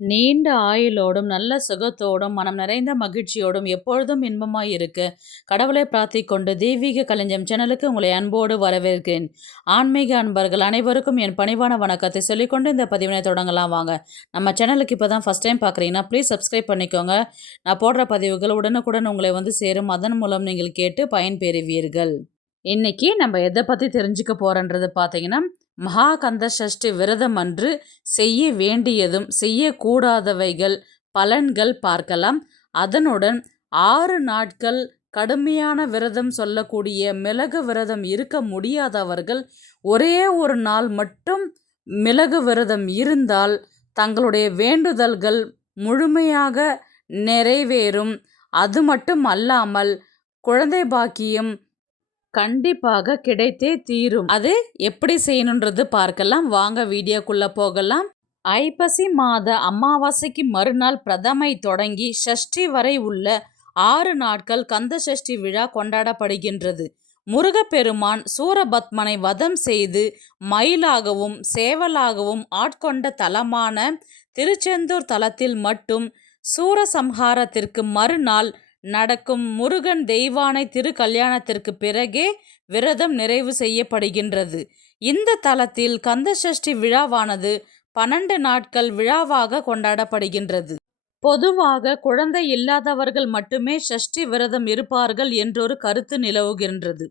நீண்ட ஆயுளோடும், நல்ல சுகத்தோடும், மனம் நிறைந்த மகிழ்ச்சியோடும், எப்பொழுதும் இன்பமாய் இருக்க, கடவுளை பிரார்த்திக் கொண்டு தெய்வீக களஞ்சியம் சேனலுக்கு உங்களை அன்போடு வரவேற்கிறேன். ஆன்மீக அன்பர்கள் அனைவருக்கும் என் பணிவான வணக்கத்தை சொல்லிக்கொண்டு இந்த பதிவினை தொடங்கலாம் வாங்க. நம்ம சேனலுக்கு இப்போ தான் ஃபஸ்ட் டைம் பார்க்குறீங்கன்னா ப்ளீஸ் சப்ஸ்கிரைப் பண்ணிக்கோங்க. நான் போடுற பதிவுகள் உடனுக்குடன் உங்களை வந்து சேரும். அதன் மூலம் நீங்கள் கேட்டு பயன்பெறுவீர்கள். இன்னைக்கு நம்ம எதை பற்றி தெரிஞ்சுக்க போகிறோன்றது பார்த்தீங்கன்னா, மகா கந்த சஷ்டி விரதம் அன்று செய்ய வேண்டியதும் செய்யக்கூடாதவைகள் பலன்கள் பார்க்கலாம். அதனுடன் 6 நாட்கள் கடுமையான விரதம் சொல்லக்கூடிய மிளகு விரதம் இருக்க முடியாதவர்கள் ஒரே ஒரு நாள் மட்டும் மிளகு விரதம் இருந்தால் தங்களுடைய வேண்டுதல்கள் முழுமையாக நிறைவேறும். அது மட்டும் அல்லாமல் குழந்தை பாக்கியம் கண்டிப்பாக கிடைத்தே தீரும். அது எப்படி செய்யணுன்றது பார்க்கலாம் வாங்க, வீடியோக்குள்ள போகலாம். ஐப்பசி மாத அமாவாசைக்கு மறுநாள் பிரதமை தொடங்கி ஷஷ்டி வரை உள்ள 6 நாட்கள் கந்த சஷ்டி விழா கொண்டாடப்படுகின்றது. முருகப்பெருமான் சூரபத்மனை வதம் செய்து மயிலாகவும் சேவலாகவும் ஆட்கொண்ட தலமான திருச்செந்தூர் தலத்தில் மட்டும் சூரசம்ஹாரத்திற்கு மறுநாள் நடக்கும் முருகன் தெய்வானை திருக்கல்யாணத்திற்கு பிறகே விரதம் நிறைவு செய்யப்படுகின்றது. இந்த தலத்தில் கந்தசஷ்டி விழாவானது 12 நாட்கள் விழாவாக கொண்டாடப்படுகின்றது. பொதுவாக குழந்தை இல்லாதவர்கள் மட்டுமே ஷஷ்டி விரதம் இருப்பார்கள் என்றொரு கருத்து நிலவுகின்றது.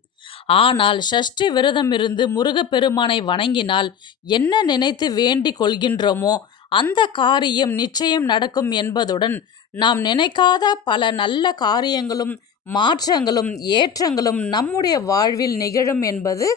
ஆனால் ஷஷ்டி விரதம் இருந்து முருகப்பெருமானை வணங்கினால் என்ன நினைத்து வேண்டிக் கொள்கின்றோமோ அந்த காரியம் நிச்சயம் நடக்கும் என்பதுடன் நாம் நினைக்காத பல நல்ல காரியங்களும் மாற்றங்களும் ஏற்றங்களும் நம்முடைய வாழ்வில் நிகழும் என்பது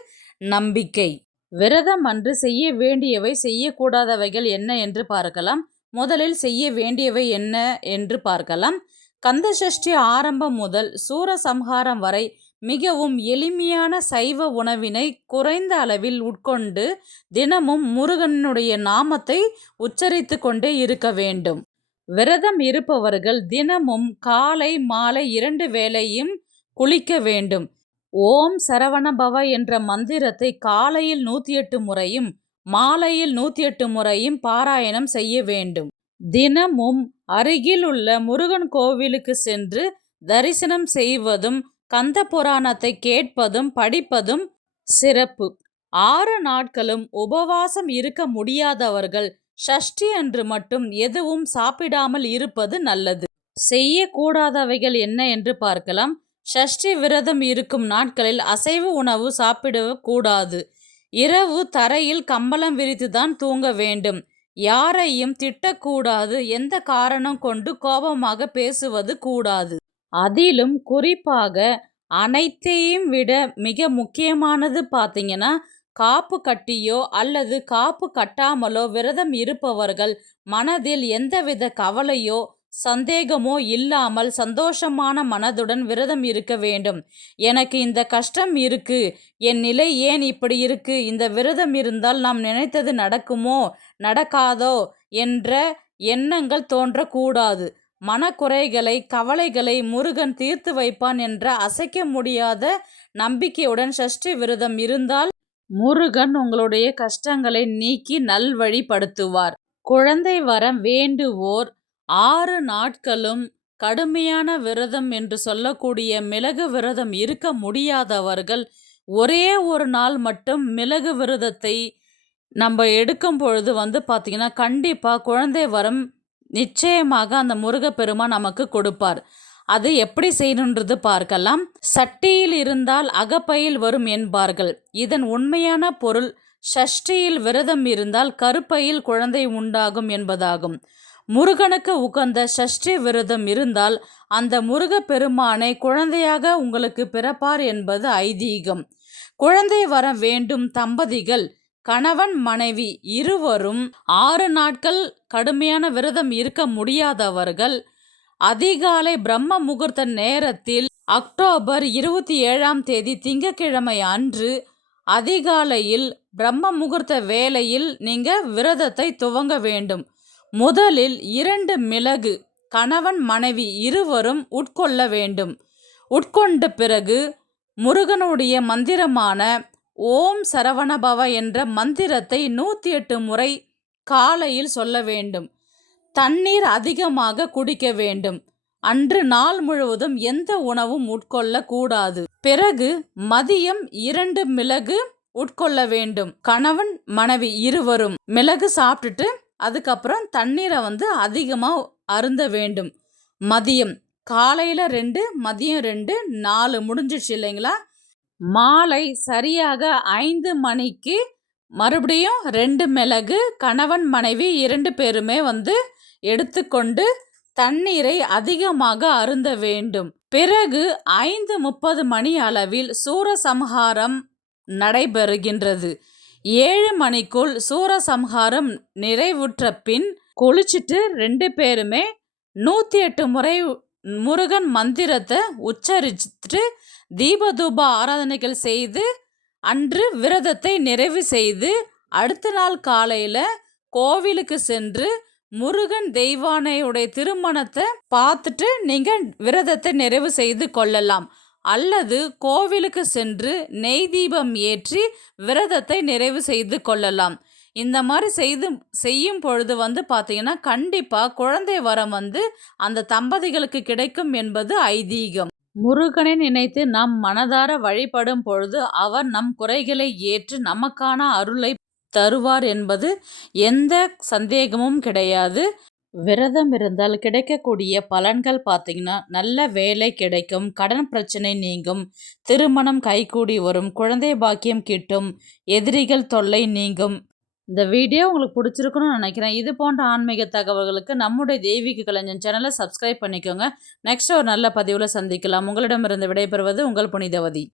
நம்பிக்கை. விரதம் அன்று செய்ய வேண்டியவை செய்யக்கூடாதவைகள் என்ன என்று பார்க்கலாம். முதலில் செய்ய வேண்டியவை என்ன என்று பார்க்கலாம். கந்தசஷ்டி ஆரம்பம் முதல் சூரசம்ஹாரம் வரை மிகவும் எளிமையான சைவ உணவினை குறைந்த அளவில் உட்கொண்டு தினமும் முருகனுடைய நாமத்தை உச்சரித்து கொண்டே இருக்க வேண்டும். விரதம் இருப்பவர்கள் தினமும் காலை மாலை 2 வேளையும் குளிக்க வேண்டும். ஓம் சரவணபவ என்ற மந்திரத்தை காலையில் 108 முறையும் மாலையில் 108 முறையும் பாராயணம் செய்ய வேண்டும். தினமும் அருகில் உள்ள முருகன் கோவிலுக்கு சென்று தரிசனம் செய்வதும் கந்த புராணத்தை கேட்பதும் படிப்பதும் சிறப்பு. 6 நாட்களும் உபவாசம் இருக்க முடியாதவர்கள் ஷஷ்டி அன்று மட்டும் எதுவும் சாப்பிடாமல் இருப்பது நல்லது. செய்யக்கூடாதவைகள் என்ன என்று பார்க்கலாம். ஷஷ்டி விரதம் இருக்கும் நாட்களில் அசைவ உணவு சாப்பிடக்கூடாது. இரவு தரையில் கம்பளம் விரித்துதான் தூங்க வேண்டும். யாரையும் திட்டக்கூடாது. எந்த காரணம் கொண்டு கோபமாக பேசுவது கூடாது. அதிலும் குறிப்பாக அனைத்தையும் விட மிக முக்கியமானது பார்த்தீங்கன்னா, காப்பு கட்டியோ அல்லது காப்பு கட்டாமலோ விரதம் இருப்பவர்கள் மனதில் எந்தவித கவலையோ சந்தேகமோ இல்லாமல் சந்தோஷமான மனதுடன் விரதம் இருக்க வேண்டும். எனக்கு இந்த கஷ்டம் இருக்கு, என் நிலை ஏன் இப்படி இருக்கு, இந்த விரதம் இருந்தால் நாம் நினைத்தது நடக்குமோ நடக்காதோ என்ற எண்ணங்கள் தோன்றக்கூடாது. மனக்குறைகளை கவலைகளை முருகன் தீர்த்து வைப்பான் என்ற அசைக்க முடியாத நம்பிக்கையுடன் ஷஷ்டி விரதம் இருந்தால் முருகன் உங்களுடைய கஷ்டங்களை நீக்கி நல்வழிப்படுத்துவார். குழந்தை வரம் வேண்டுவோர் 6 நாட்களும் கடுமையான விரதம் என்று சொல்லக்கூடிய மிளகு விரதம் இருக்க முடியாதவர்கள் ஒரே ஒரு நாள் மட்டும் மிளகு விரதத்தை நம்ம எடுக்கும் பொழுது வந்து பார்த்திங்கன்னா கண்டிப்பாக குழந்தை வரம் நிச்சயமாக அந்த முருகப்பெருமான் நமக்கு கொடுப்பார். அது எப்படி செய்யணுன்றது பார்க்கலாம். சட்டியில் இருந்தால் அகப்பையில் வரும் என்பார்கள். இதன் உண்மையான பொருள் ஷஷ்டியில் விரதம் இருந்தால் கருப்பையில் குழந்தை உண்டாகும் என்பதாகும். முருகனுக்கு உகந்த ஷஷ்டி விரதம் இருந்தால் அந்த முருகப்பெருமானை குழந்தையாக உங்களுக்கு பிறப்பார் என்பது ஐதீகம். குழந்தை வர வேண்டும் தம்பதிகள் கணவன் மனைவி இருவரும் 6 நாட்கள் கடுமையான விரதம் இருக்க முடியாதவர்கள் அதிகாலை பிரம்ம முகூர்த்த நேரத்தில் அக்டோபர் 27ஆம் தேதி திங்கட்கிழமை அன்று அதிகாலையில் பிரம்ம முகூர்த்த வேளையில் நீங்கள் விரதத்தை துவங்க வேண்டும். முதலில் 2 மிளகு கணவன் மனைவி இருவரும் உட்கொள்ள வேண்டும். உட்கொண்ட பிறகு முருகனுடைய மந்திரமான ஓம் சரவணபவ என்ற மந்திரத்தை 108 முறை காலையில் சொல்ல வேண்டும். தண்ணீர் அதிகமாக குடிக்க வேண்டும். அன்று நாள் முழுவதும் எந்த உணவும் உட்கொள்ளக்கூடாது. பிறகு மதியம் 2 மிளகு உட்கொள்ள வேண்டும். கணவன் மனைவி இருவரும் மிளகு சாப்பிட்டுட்டு அதுக்கப்புறம் தண்ணீரை அதிகமாக அருந்த வேண்டும். மதியம் காலையில் 2, மதியம் 2, 4 முடிஞ்சிடுச்சு இல்லைங்களா? மாலை சரியாக 5 மணிக்கு மறுபடியும் 2 மிளகு கணவன் மனைவி 2 பேருமே எடுத்துக்கொண்டு தண்ணீரை அதிகமாக அருந்த வேண்டும். பிறகு 5:30 மணி அளவில் சூரசம்ஹாரம் நடைபெறுகின்றது. 7 மணிக்குள் சூரசம்ஹாரம் நிறைவுற்ற பின் குளிச்சுட்டு 2 பேருமே 108 முறை முருகன் மந்திரத்தை உச்சரிச்சுட்டு தீபதூப ஆராதனைகள் செய்து அன்று விரதத்தை நிறைவு செய்து அடுத்த நாள் காலையில் கோவிலுக்கு சென்று முருகன் தெய்வானையுடைய திருமணத்தை பார்த்துட்டு நீங்கள் விரதத்தை நிறைவு செய்து கொள்ளலாம். அல்லது கோவிலுக்கு சென்று நெய் தீபம் ஏற்றி விரதத்தை நிறைவு செய்து கொள்ளலாம். இந்த மாதிரி செய்யும் பொழுது பார்த்தீங்கன்னா கண்டிப்பாக குழந்தை வரம் அந்த தம்பதிகளுக்கு கிடைக்கும் என்பது ஐதீகம். முருகனை நினைத்து நாம் மனதார வழிபடும் பொழுது அவர் நம் குறைகளை ஏற்று நமக்கான அருளை தருவார் என்பது எந்த சந்தேகமும் கிடையாது. விரதம் இருந்தால் கிடைக்கக்கூடிய பலன்கள் பார்த்தீங்கன்னா நல்ல வேலை கிடைக்கும், கடன் பிரச்சனை நீங்கும், திருமணம் கைகூடி வரும், குழந்தை பாக்கியம் கிட்டும், எதிரிகள் தொல்லை நீங்கும். இந்த வீடியோ உங்களுக்கு பிடிச்சிருக்குன்னு நினைக்கிறேன். இது போன்ற ஆன்மீக தகவல்களுக்கு நம்முடைய தெய்வீக கலைஞன் சேனலை சப்ஸ்கிரைப் பண்ணிக்கோங்க. நெக்ஸ்ட் ஒரு நல்ல பதிவில் சந்திக்கலாம். உங்களிடமிருந்து விடைபெறுவது உங்கள் புனிதவதி.